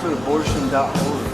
StopTheAbortion.org.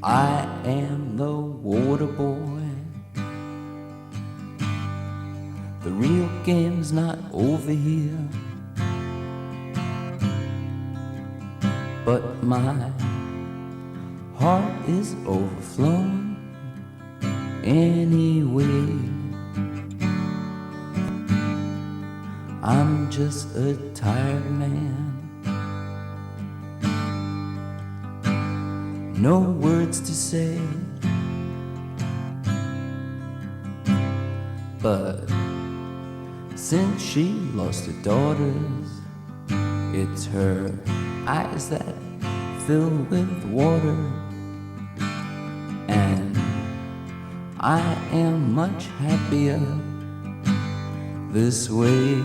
I am the water boy. The real game's not over here, but my heart is overflowing anyway. I'm just a tired man, no words to say, but since she lost her daughters, it's her eyes that fill with water, and I am much happier this way.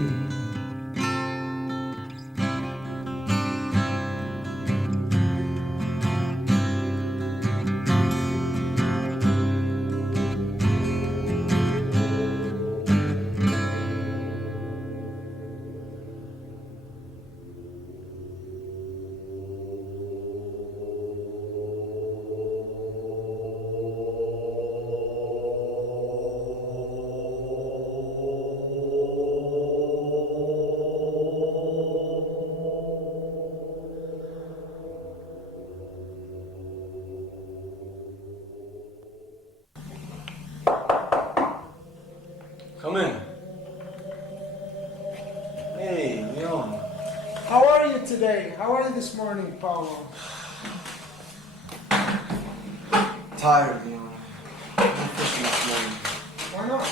Come in. Hey, Leon. How are you today? How are you this morning, Paulo? Tired, Leon. I'm fishing this morning. Why not?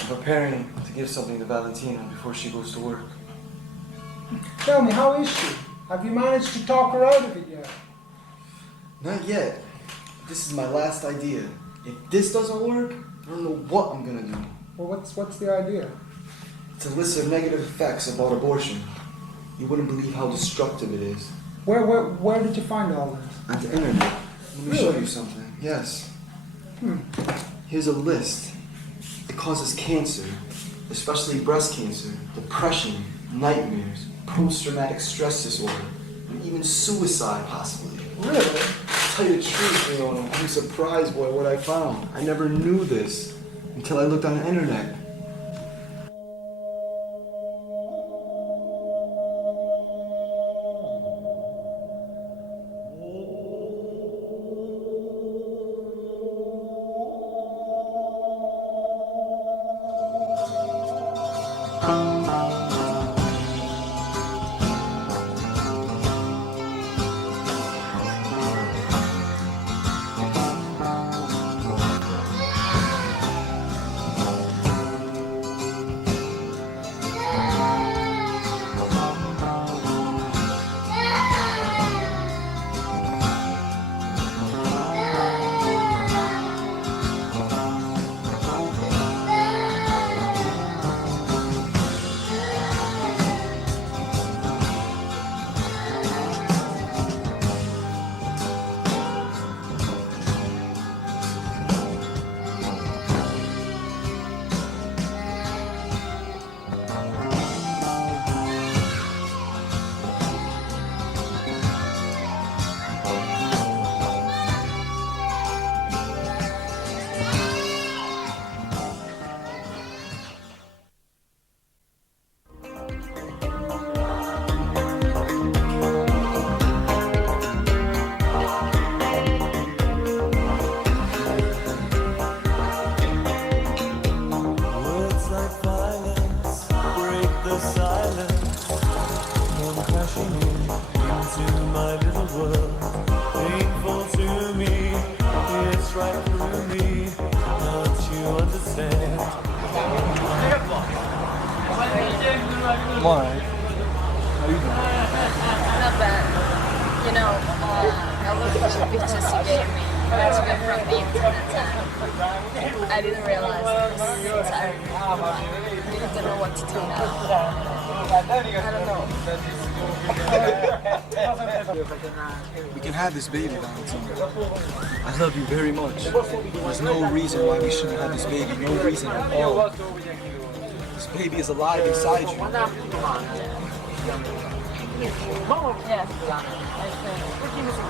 I'm preparing to give something to Valentina before she goes to work. Tell me, how is she? Have you managed to talk her out of it yet? Not yet. This is my last idea. If this doesn't work, I don't know what I'm gonna do. Well, what's the idea? It's a list of negative effects about abortion. You wouldn't believe how destructive it is. Where did you find all this? On the internet. Let me show Really? you something. Yes. Here's a list. It causes cancer, especially breast cancer, depression, nightmares, post-traumatic stress disorder, and even suicide possibly. Really? To tell you the truth, Leona, I'm surprised by what I found. I never knew this until I looked on the internet. my little world. Painful to me, it's right through me. Don't you understand? Why? Not bad. You know, I looked at the pictures you gave me. That's been from the internet. I didn't realize it was entirely. I don't know what to do now. I don't know. We can have this baby, Valentine. I love you very much. There's no reason why we shouldn't have this baby. No reason at all. This baby is alive inside you. Yeah.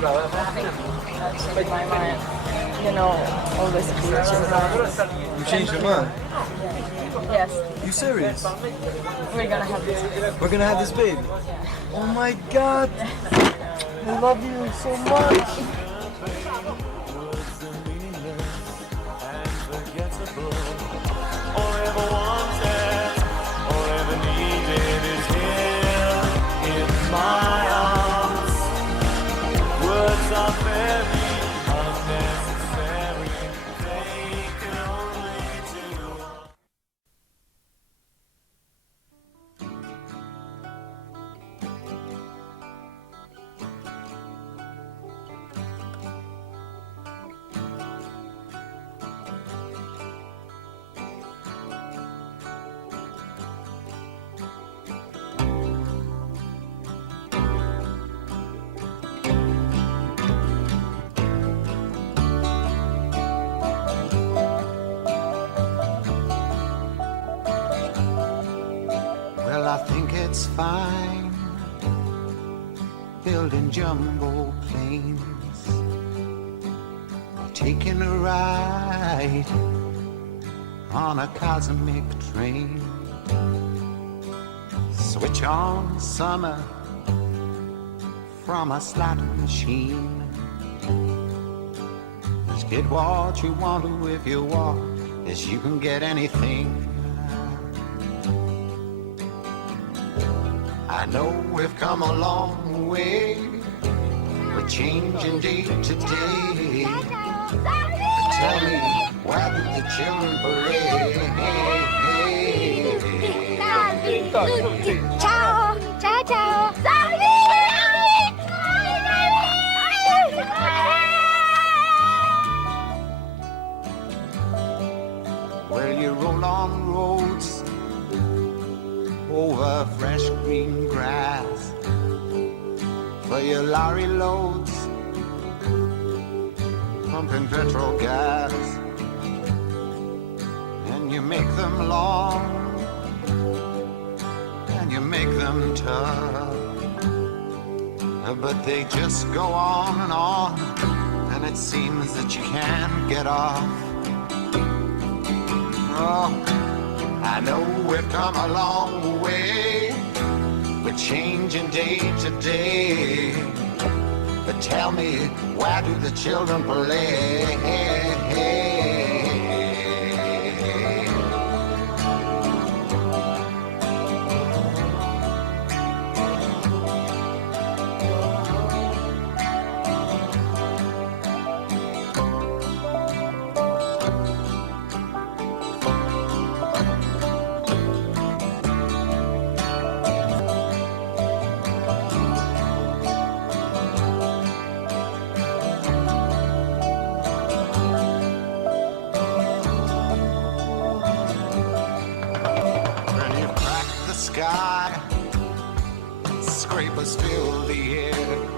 That's in my mind. You know, all this pictures. You changed your mind. Yes. You serious? We're gonna have this. We're gonna have this baby. Oh my God. I love you so much. All ever wanted, all ever needed is here in my arms. Words are very unnecessary. They can only do. Well, I think it's fine building jumbo planes, taking a ride on a cosmic train. Switch on summer from a slot machine. Just get what you want to if you want, yes, you can get anything. I know we've come a long way. We're changing day to day. But tell me, why do the children parade? Ciao, ciao, ciao. Well, you roll on roads over fresh green grass for your lorry loads, pumping petrol gas, and you make them long and you make them tough, but they just go on, and it seems that you can't get off. Oh, I know we've come a long way. We're changing day to day. But tell me, why do the children play? Sky, scrapers fill the air.